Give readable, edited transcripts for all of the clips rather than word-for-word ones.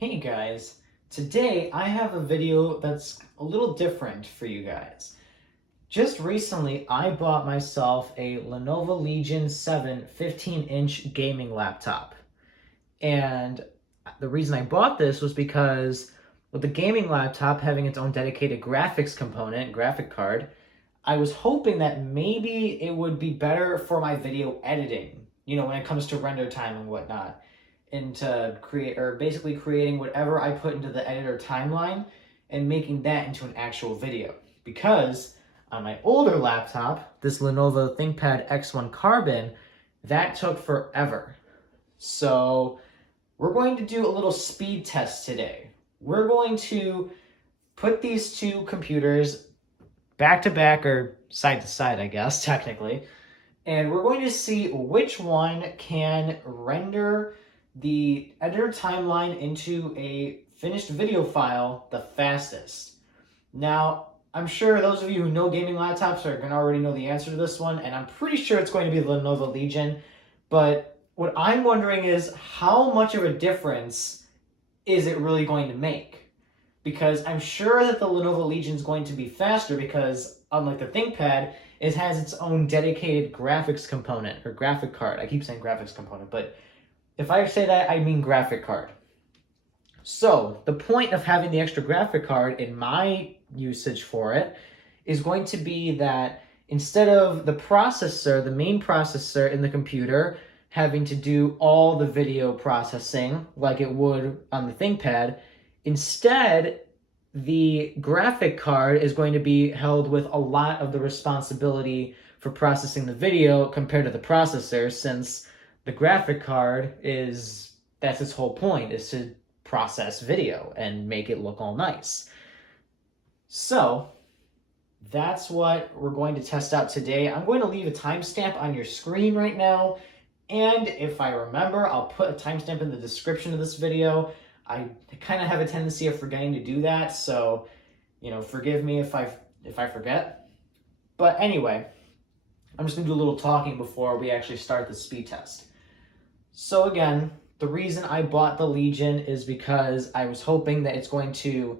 Hey guys, today I have a video that's a little different for you guys. Just recently, I bought myself a Lenovo Legion 7 15-inch gaming laptop. And the reason I bought this was because with the gaming laptop having its own dedicated graphics component, graphic card, I was hoping that maybe it would be better for my video editing, when it comes to render time and whatnot, into basically creating whatever I put into the editor timeline and making that into an actual video. Because on my older laptop, this Lenovo Thinkpad X1 Carbon, that took forever. So we're going to do a little speed test today. We're going to put these two computers back to back, or side to side, I guess, technically. And we're going to see which one can render the editor timeline into a finished video file the fastest. Now, I'm sure those of you who know gaming laptops are going to already know the answer to this one, and I'm pretty sure it's going to be the Lenovo Legion. But what I'm wondering is how much of a difference is it really going to make? Because I'm sure that the Lenovo Legion is going to be faster because, unlike the ThinkPad, it has its own dedicated graphics component, or graphic card. I keep saying graphics component, but if I say that, I mean graphic card. So the point of having the extra graphic card in my usage for it is going to be that instead of the processor, the main processor in the computer, having to do all the video processing like it would on the ThinkPad, instead, the graphic card is going to be held with a lot of the responsibility for processing the video compared to the processor, since the graphic card that's its whole point, is to process video and make it look all nice. So that's what we're going to test out today. I'm going to leave a timestamp on your screen right now, and if I remember, I'll put a timestamp in the description of this video. I kind of have a tendency of forgetting to do that, so forgive me if I forget. But anyway, I'm just gonna do a little talking before we actually start the speed test. So again, the reason I bought the Legion is because I was hoping that it's going to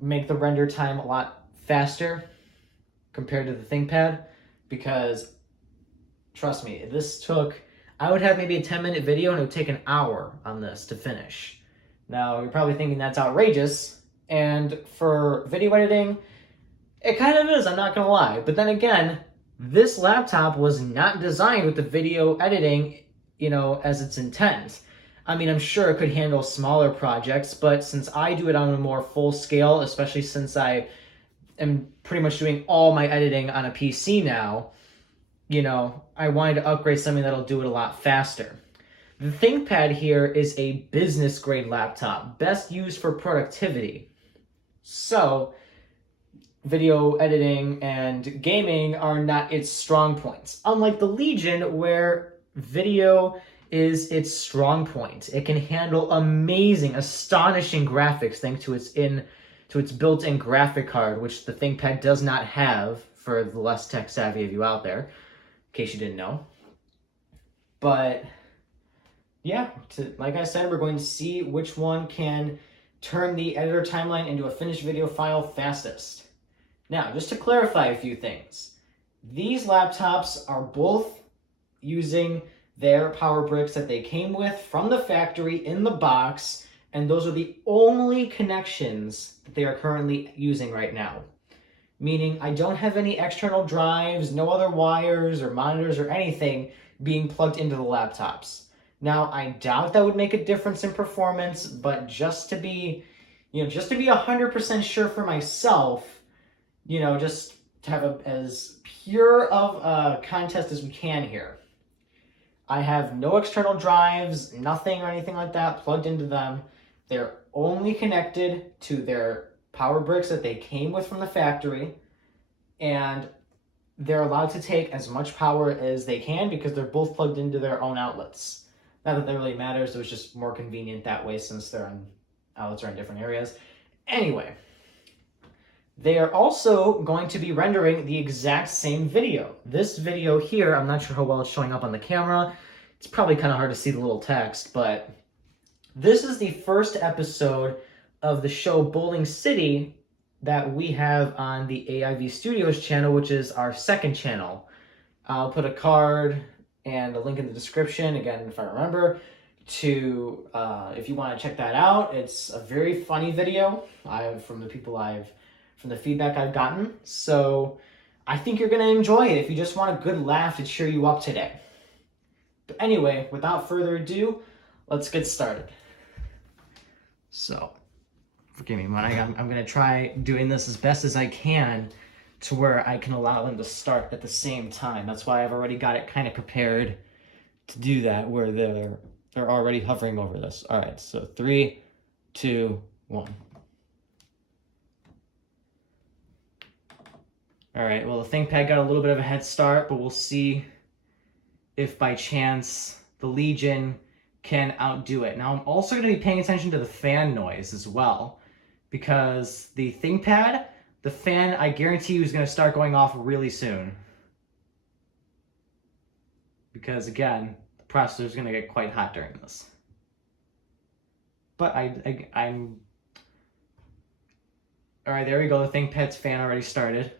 make the render time a lot faster compared to the ThinkPad, because trust me, I would have maybe a 10-minute video and it would take an hour on this to finish. Now, you're probably thinking that's outrageous, and for video editing, it kind of is, I'm not gonna lie. But then again, this laptop was not designed with the video editing, as its intent. I mean, I'm sure it could handle smaller projects, but since I do it on a more full scale, especially since I am pretty much doing all my editing on a PC now, I wanted to upgrade something that'll do it a lot faster. The ThinkPad here is a business grade laptop, best used for productivity. So, video editing and gaming are not its strong points. Unlike the Legion, where video is its strong point. It can handle amazing, astonishing graphics thanks to its built-in graphic card, which the ThinkPad does not have, for the less tech savvy of you out there, in case you didn't know. But yeah, like I said, we're going to see which one can turn the editor timeline into a finished video file fastest. Now, just to clarify a few things, these laptops are both using their power bricks that they came with from the factory in the box, and those are the only connections that they are currently using right now. Meaning I don't have any external drives, no other wires or monitors or anything being plugged into the laptops. Now, I doubt that would make a difference in performance, but just to be 100% sure for myself, just to have as pure of a contest as we can here. I have no external drives, nothing or anything like that plugged into them. They're only connected to their power bricks that they came with from the factory, and they're allowed to take as much power as they can because they're both plugged into their own outlets. Not that that really matters, it was just more convenient that way since their outlets are in different areas. Anyway, they are also going to be rendering the exact same video. This video here, I'm not sure how well it's showing up on the camera. It's probably kind of hard to see the little text, but This is the first episode of the show Bowling City that we have on the AIV Studios channel, which is our second channel. I'll put a card and a link in the description, again, if I remember, to if you want to check that out. It's a very funny video from the feedback I've gotten. So I think you're going to enjoy it if you just want a good laugh to cheer you up today. But anyway, without further ado, let's get started. So, forgive me, I'm going to try doing this as best as I can to where I can allow them to start at the same time. That's why I've already got it kind of prepared to do that, where they're already hovering over this. All right, so 3, 2, 1. All right, well, the ThinkPad got a little bit of a head start, but we'll see if by chance the Legion can outdo it. Now, I'm also going to be paying attention to the fan noise as well, because the ThinkPad, the fan, I guarantee you, is going to start going off really soon. Because, again, the processor is going to get quite hot during this. But I'm... All right, there we go. The ThinkPad's fan already started.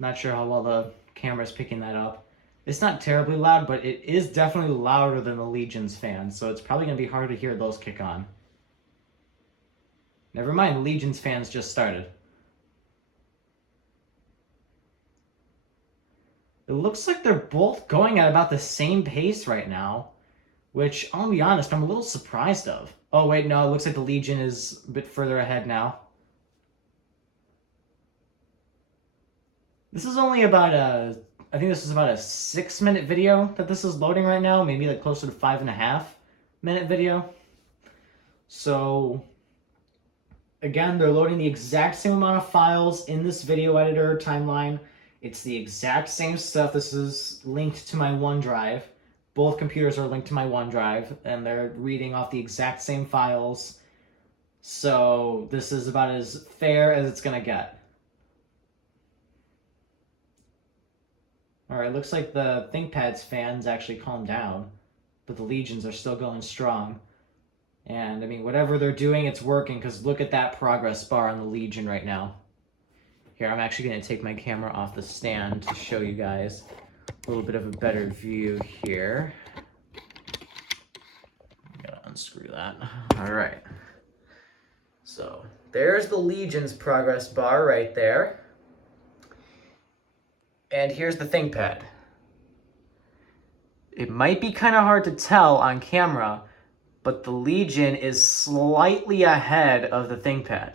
Not sure how well the camera's picking that up. It's not terribly loud, but it is definitely louder than the Legion's fan, so it's probably going to be hard to hear those kick on. Never mind, the Legion's fans just started. It looks like they're both going at about the same pace right now, which, I'll be honest, I'm a little surprised of. Oh, wait, no, it looks like the Legion is a bit further ahead now. This is only about I think this is about a 6-minute video that this is loading right now, maybe like closer to 5.5-minute video. So, again, they're loading the exact same amount of files in this video editor timeline. It's the exact same stuff. This is linked to my OneDrive. Both computers are linked to my OneDrive, and they're reading off the exact same files. So, this is about as fair as it's going to get. Alright, looks like the ThinkPad's fans actually calmed down, but the Legions are still going strong. And, I mean, whatever they're doing, it's working, because look at that progress bar on the Legion right now. Here, I'm actually going to take my camera off the stand to show you guys a little bit of a better view here. I'm going to unscrew that. Alright. So, there's the Legion's progress bar right there. And here's the ThinkPad. It might be kind of hard to tell on camera, but the Legion is slightly ahead of the ThinkPad.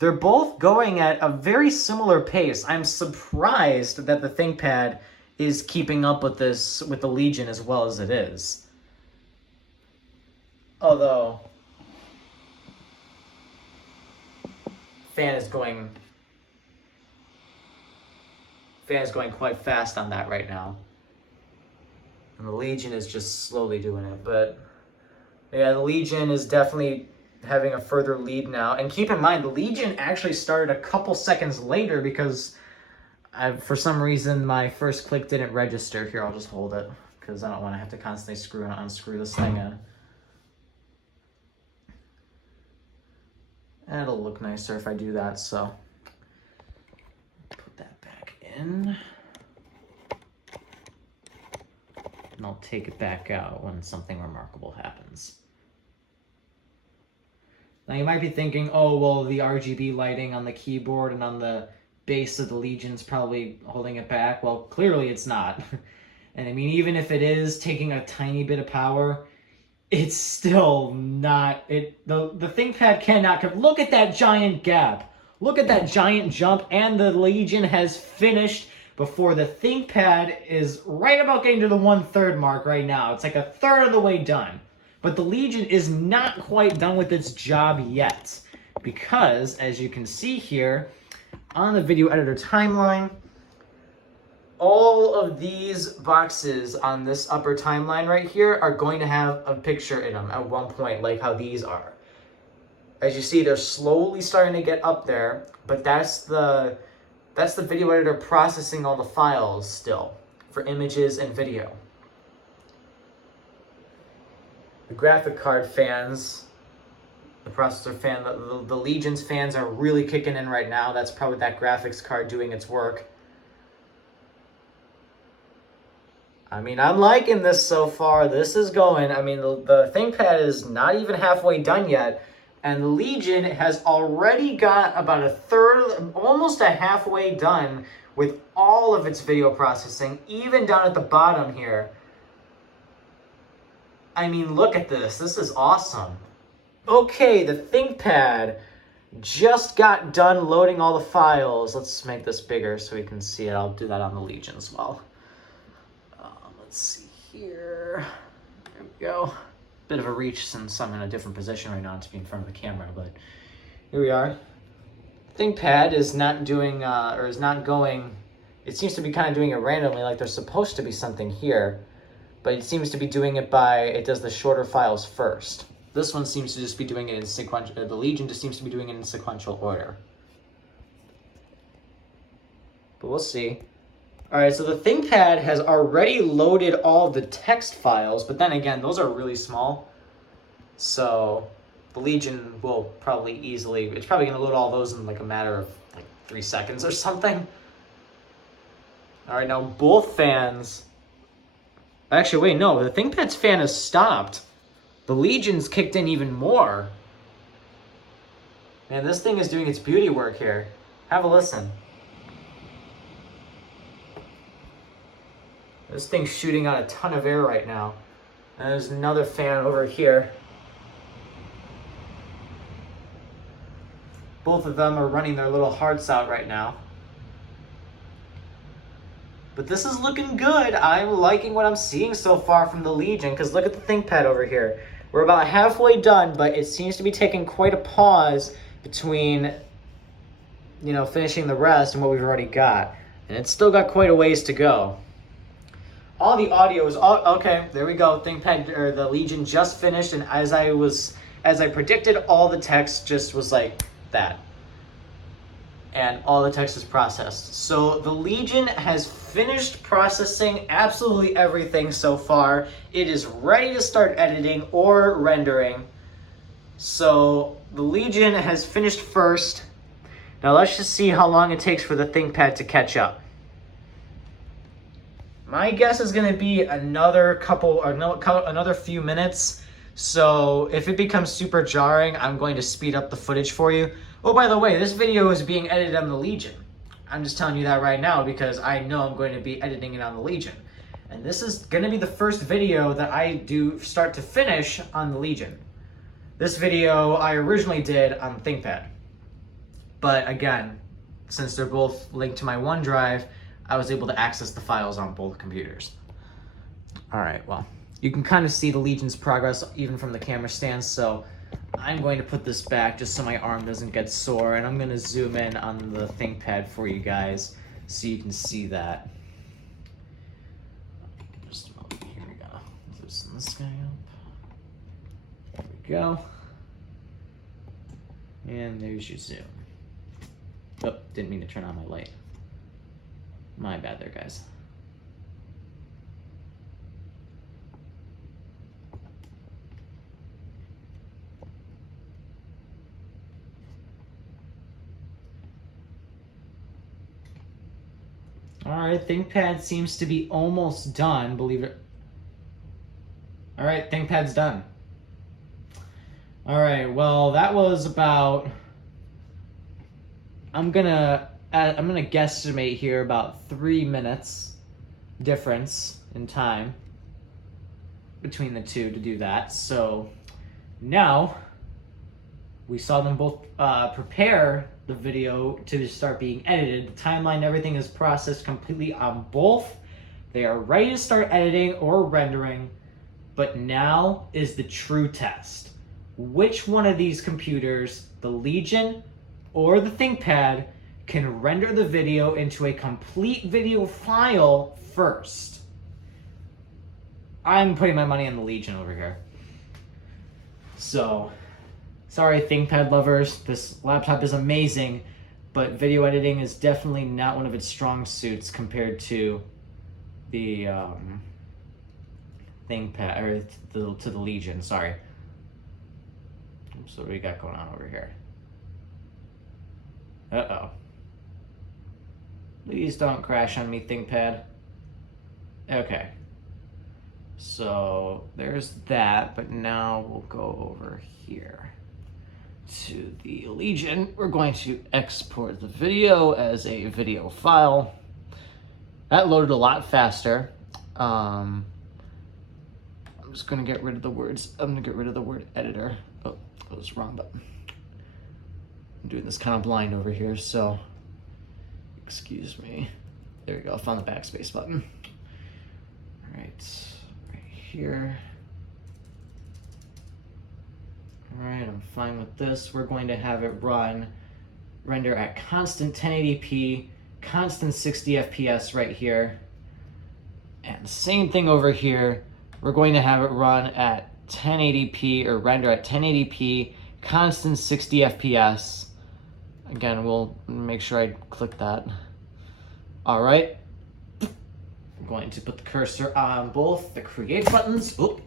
They're both going at a very similar pace. I'm surprised that the ThinkPad is keeping up with this, with the Legion as well as it is. Although, fan is going quite fast on that right now. And the Legion is just slowly doing it. But yeah, the Legion is definitely having a further lead now. And keep in mind, the Legion actually started a couple seconds later because for some reason my first click didn't register. Here, I'll just hold it because I don't want to have to constantly screw and unscrew this thing in. And it'll look nicer if I do that, so put that back in. And I'll take it back out when something remarkable happens. Now you might be thinking, oh, well, the RGB lighting on the keyboard and on the base of the Legion is probably holding it back. Well, clearly it's not. And I mean, even if it is taking a tiny bit of power, it's still not... The ThinkPad cannot... Look at that giant gap. Look at that giant jump, and the Legion has finished before the ThinkPad is right about getting to the 1/3 mark right now. It's like a third of the way done. But the Legion is not quite done with its job yet, because, as you can see here, on the video editor timeline, all of these boxes on this upper timeline right here are going to have a picture in them at one point, like how these are. As you see, they're slowly starting to get up there, but that's the video editor processing all the files still for images and video. The graphic card fans, the processor fan, the Legion's fans are really kicking in right now. That's probably that graphics card doing its work. I mean, I'm liking this so far. This is going. I mean, the ThinkPad is not even halfway done yet. And the Legion has already got about a third, almost a halfway done with all of its video processing, even down at the bottom here. I mean, look at this. This is awesome. Okay, the ThinkPad just got done loading all the files. Let's make this bigger so we can see it. I'll do that on the Legion as well. Let's see here. There we go. Bit of a reach since I'm in a different position right now to be in front of the camera, but here we are. ThinkPad is not doing, or is not going, it seems to be kind of doing it randomly, like there's supposed to be something here, but it seems to be doing it by, it does the shorter files first. This one seems to just be doing it in sequential, the Legion just seems to be doing it in sequential order. But we'll see. All right, so the ThinkPad has already loaded all of the text files, but then again, those are really small. So the Legion will probably easily, it's probably gonna load all those in like a matter of like 3 seconds or something. All right, now both fans, actually wait, no, the ThinkPad's fan has stopped. The Legion's kicked in even more. Man, this thing is doing its beauty work here. Have a listen. This thing's shooting out a ton of air right now. And there's another fan over here. Both of them are running their little hearts out right now. But this is looking good. I'm liking what I'm seeing so far from the Legion, because look at the ThinkPad over here. We're about halfway done, but it seems to be taking quite a pause between, you know, finishing the rest and what we've already got. And it's still got quite a ways to go. All the audio is all okay. There we go. ThinkPad or the Legion just finished, and as I predicted, all the text just was like that, and all the text is processed. So the Legion has finished processing absolutely everything so far. It is ready to start editing or rendering. So the Legion has finished first. Now let's just see how long it takes for the ThinkPad to catch up. My guess is going to be another few minutes. So if it becomes super jarring, I'm going to speed up the footage for you. Oh, by the way, this video is being edited on the Legion. I'm just telling you that right now because I know I'm going to be editing it on the Legion. And this is going to be the first video that I do start to finish on the Legion. This video I originally did on the ThinkPad. But again, since they're both linked to my OneDrive, I was able to access the files on both computers. All right, well, you can kind of see the Legion's progress even from the camera stand, so I'm going to put this back just so my arm doesn't get sore, and I'm going to zoom in on the ThinkPad for you guys so you can see that. Just a moment, here we go. Loosen this guy up. There we go. And there's your zoom. Oh, didn't mean to turn on my light. My bad there, guys. All right, ThinkPad seems to be almost done, believe it. All right, ThinkPad's done. All right, well, that was about, I'm gonna guesstimate here about 3 minutes difference in time between the two to do that. So now we saw them both prepare the video to start being edited. The timeline, everything is processed completely on both. They are ready to start editing or rendering, but now is the true test. Which one of these computers, the Legion or the ThinkPad, can render the video into a complete video file first? I'm putting my money on the Legion over here. So, sorry ThinkPad lovers, this laptop is amazing, but video editing is definitely not one of its strong suits compared to the ThinkPad, or to the Legion, sorry. So what do we got going on over here? Uh-oh. Please don't crash on me, ThinkPad. Okay. So there's that, but now we'll go over here to the Legion. We're going to export the video as a video file. That loaded a lot faster. I'm just gonna get rid of the words. I'm gonna get rid of the word editor. Oh, that was the wrong button. I'm doing this kind of blind over here, so excuse me. There we go, I found the backspace button. All right, right here. All right, I'm fine with this. We're going to have it render at constant 1080p, constant 60 FPS right here. And same thing over here. We're going to have it run at 1080p, or render at 1080p, constant 60 FPS. Again, we'll make sure I click that. All right. I'm going to put the cursor on both the create buttons. Oop.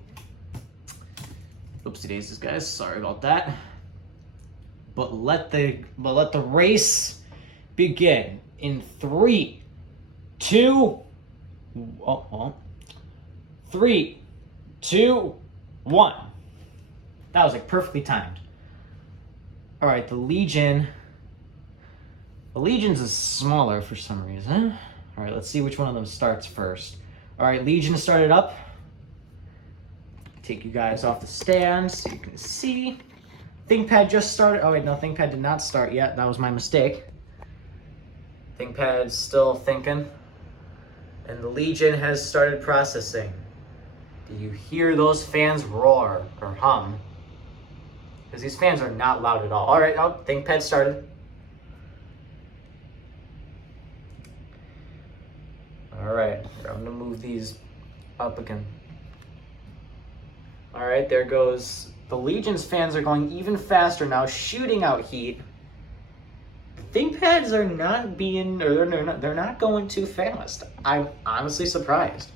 Oopsie daisies, guys. Sorry about that. But let the race begin in 3, 2. 3, 2, 1. That was like perfectly timed. All right, the Legion's is smaller for some reason. All right, let's see which one of them starts first. All right, Legion started up. Take you guys off the stand so you can see. ThinkPad just started. Oh wait, no, ThinkPad did not start yet. That was my mistake. ThinkPad's still thinking. And the Legion has started processing. Do you hear those fans roar or hum? Because these fans are not loud at all. All right, oh, ThinkPad started. All right, I'm gonna move these up again. All right, there goes. The Legion's fans are going even faster now, shooting out heat. ThinkPads are not being, or they're not going too fast. I'm honestly surprised.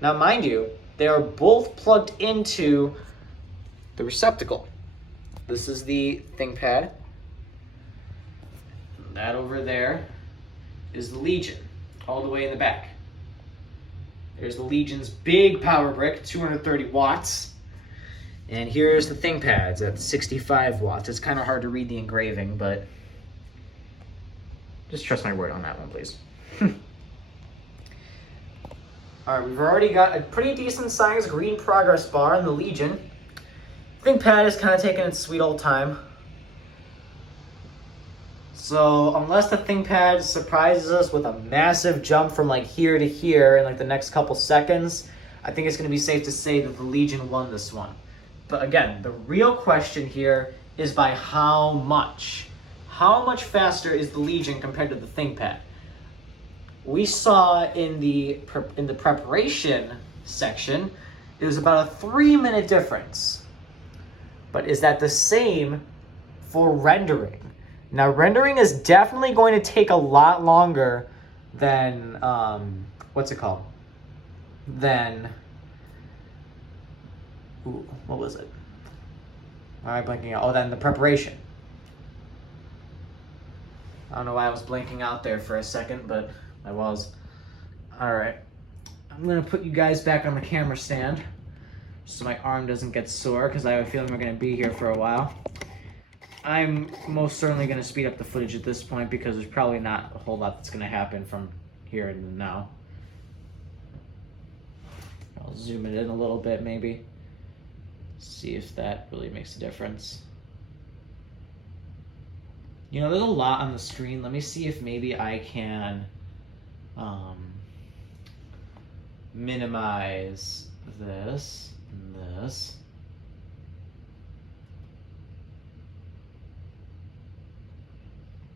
Now, mind you, they are both plugged into the receptacle. This is the ThinkPad. That over there is the Legion, all the way in the back. There's the Legion's big power brick, 230 watts. And here's the ThinkPads at 65 watts. It's kind of hard to read the engraving, but just trust my word on that one, please. All right, we've already got a pretty decent sized green progress bar in the Legion. ThinkPad is kind of taking its sweet old time. So unless the ThinkPad surprises us with a massive jump from like here to here in like the next couple seconds, I think it's going to be safe to say that the Legion won this one. But again, the real question here is by how much? How much faster is the Legion compared to the ThinkPad? We saw in the preparation section, it was about a 3-minute difference. But is that the same for rendering? Now, rendering is definitely going to take a lot longer than, what's it called? Than, ooh, what was it? All right, blanking out. Oh, then the preparation. I don't know why I was blanking out there for a second, but I was. All right. I'm going to put you guys back on the camera stand so my arm doesn't get sore, because I have a feeling we're going to be here for a while. I'm most certainly going to speed up the footage at this point because there's probably not a whole lot that's going to happen from here and now. I'll zoom it in a little bit maybe. See if that really makes a difference. You know, there's a lot on the screen. Let me see if maybe I can minimize this and this.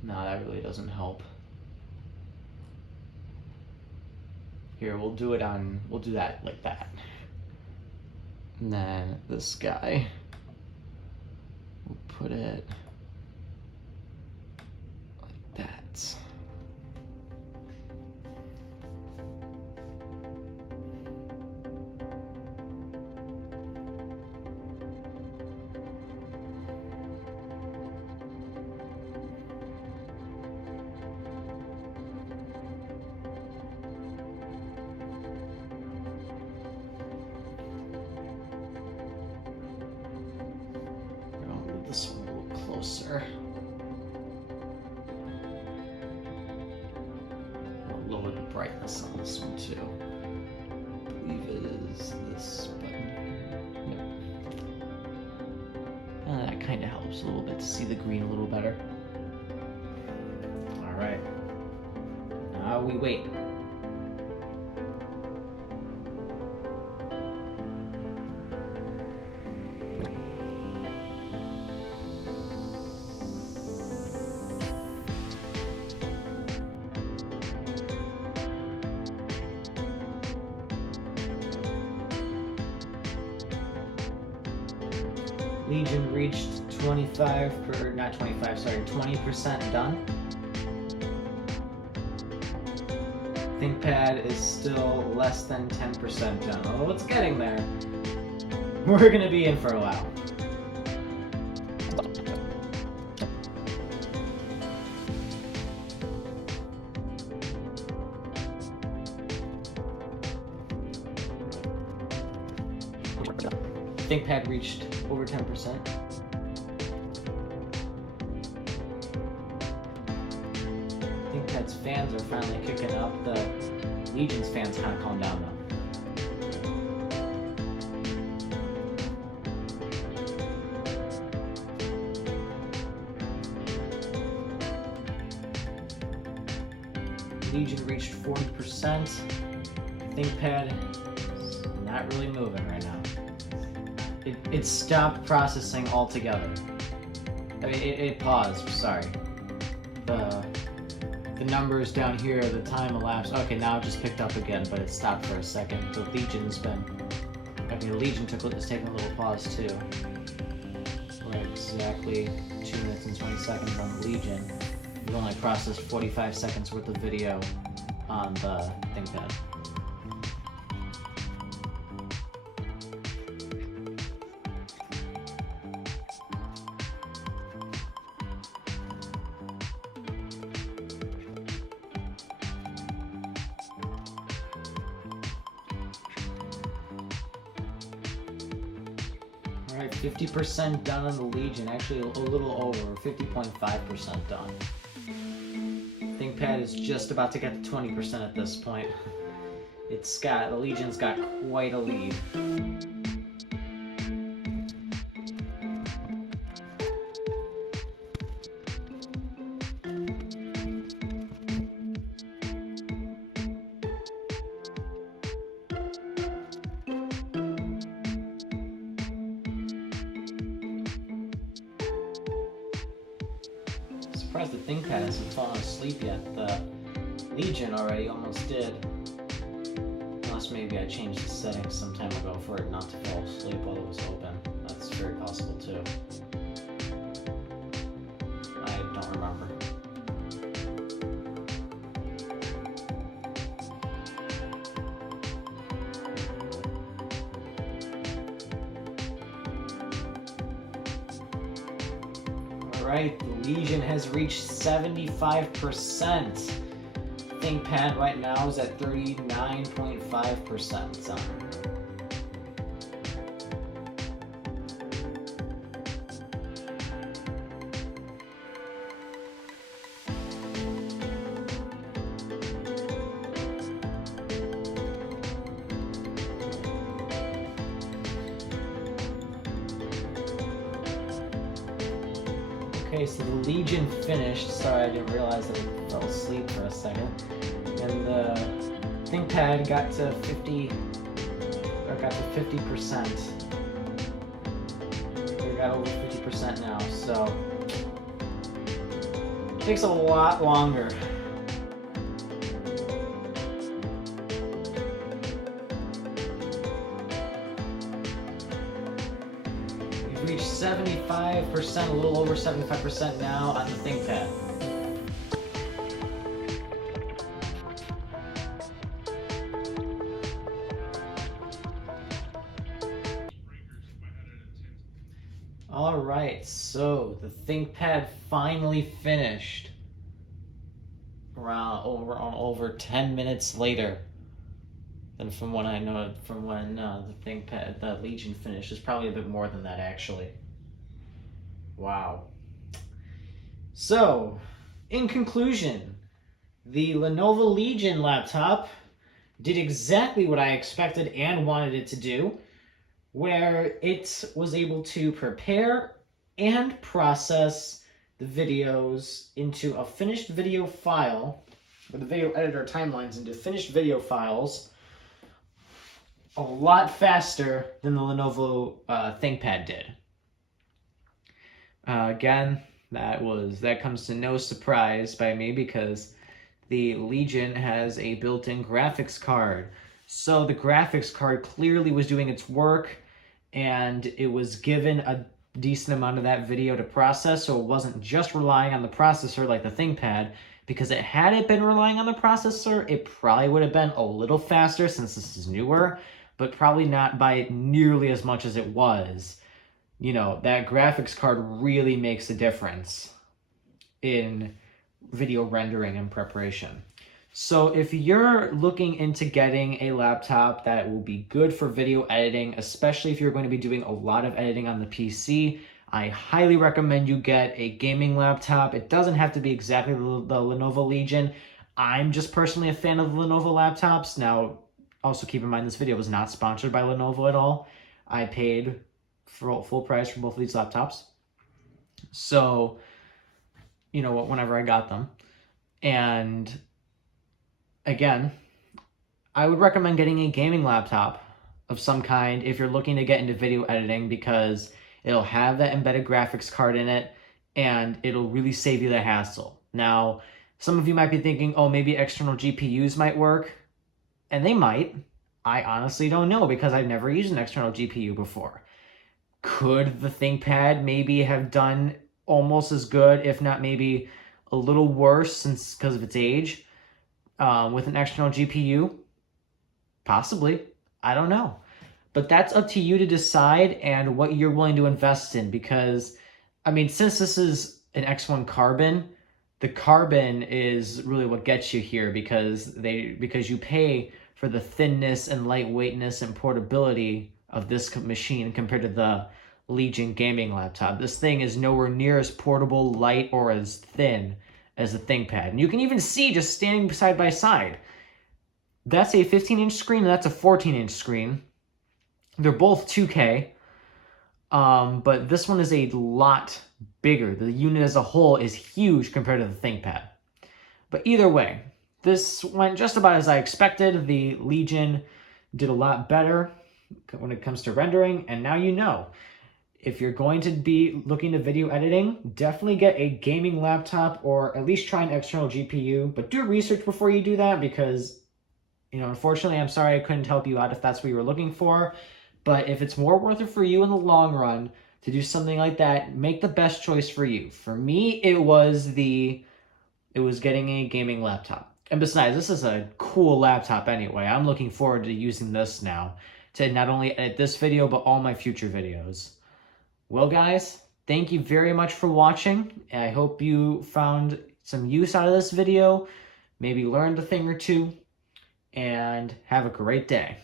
No, that really doesn't help. Here, we'll do that like that. And then this guy, we'll put it like that. closer. I'll lower the brightness on this one too. I believe it is this button. Yep. That kind of helps a little bit to see the green a little better. All right. Now we wait. Legion reached 20% done. Thinkpad is still less than 10% done, although it's getting there. We're gonna be in for a while. Thinkpad reached over 10%. Thinkpad's fans are finally kicking up. The Legion's fans kind of calmed down now. Legion reached 40%. Thinkpad is not really moving right now. It stopped processing altogether. I mean, it paused, sorry. The numbers down here, the time elapsed. Okay, now it just picked up again, but it stopped for a second. The Legion's been... Okay, the Legion is taking a little pause too. We're at exactly 2 minutes and 20 seconds on the Legion. We've only processed 45 seconds worth of video on the Thinkpad. Alright, 50% done on the Legion, actually a little over, 50.5% done. Thinkpad is just about to get to 20% at this point. The Legion's got quite a lead. Surprised the Thinkpad hasn't fallen asleep yet. The Legion already almost did. Unless maybe I changed the settings some time ago for it not to fall asleep while it was open. That's very possible too. I don't remember. Alright, the Legion has reached 75%. Thinkpad right now is at 39.5%. Okay, so the Legion finished. Sorry, I didn't realize that it fell asleep for a second. And the Thinkpad got to 50%. We got over 50% now, so it takes a lot longer. We've reached 75%, a little over 75% now on the Thinkpad. Alright, so the Thinkpad finally finished around over 10 minutes later than from when I know from when the Legion finished. It's probably a bit more than that actually. Wow. So, in conclusion, the Lenovo Legion laptop did exactly what I expected and wanted it to do, where it was able to prepare and process the videos into a finished video file, or the video editor timelines into finished video files, a lot faster than the Lenovo ThinkPad did. Again, that comes to no surprise by me because the Legion has a built-in graphics card. So the graphics card clearly was doing its work, and it was given a decent amount of that video to process, so it wasn't just relying on the processor like the ThinkPad, because had it been relying on the processor, it probably would have been a little faster since this is newer, but probably not by nearly as much as it was. You know, that graphics card really makes a difference in video rendering and preparation. So if you're looking into getting a laptop that will be good for video editing, especially if you're going to be doing a lot of editing on the PC, I highly recommend you get a gaming laptop. It doesn't have to be exactly the Lenovo Legion. I'm just personally a fan of Lenovo laptops. Now, also keep in mind this video was not sponsored by Lenovo at all. I paid for full price for both of these laptops. So, you know, whenever I got them. And again, I would recommend getting a gaming laptop of some kind if you're looking to get into video editing, because it'll have that embedded graphics card in it and it'll really save you the hassle. Now, some of you might be thinking, oh, maybe external GPUs might work, and they might. I honestly don't know because I've never used an external GPU before. Could the ThinkPad maybe have done almost as good, if not maybe a little worse since because of its age, with an external GPU? Possibly. I don't know. But that's up to you to decide and what you're willing to invest in, because, I mean, since this is an X1 Carbon, the Carbon is really what gets you here, because you pay for the thinness and lightweightness and portability of this machine compared to the Legion gaming laptop. This thing is nowhere near as portable, light, or as thin as the ThinkPad. And you can even see, just standing side by side, that's a 15-inch screen and that's a 14-inch screen. They're both 2K, but this one is a lot bigger. The unit as a whole is huge compared to the ThinkPad. But either way, this went just about as I expected. The Legion did a lot better when it comes to rendering, and now you know. If you're going to be looking to video editing, definitely get a gaming laptop, or at least try an external GPU, but do research before you do that, because, you know, unfortunately, I'm sorry I couldn't help you out if that's what you were looking for. But if it's more worth it for you in the long run to do something like that, make the best choice for you. For me, it was getting a gaming laptop. And besides, this is a cool laptop anyway. I'm looking forward to using this now to not only edit this video, but all my future videos. Well, guys, thank you very much for watching. I hope you found some use out of this video, maybe learned a thing or two, and have a great day.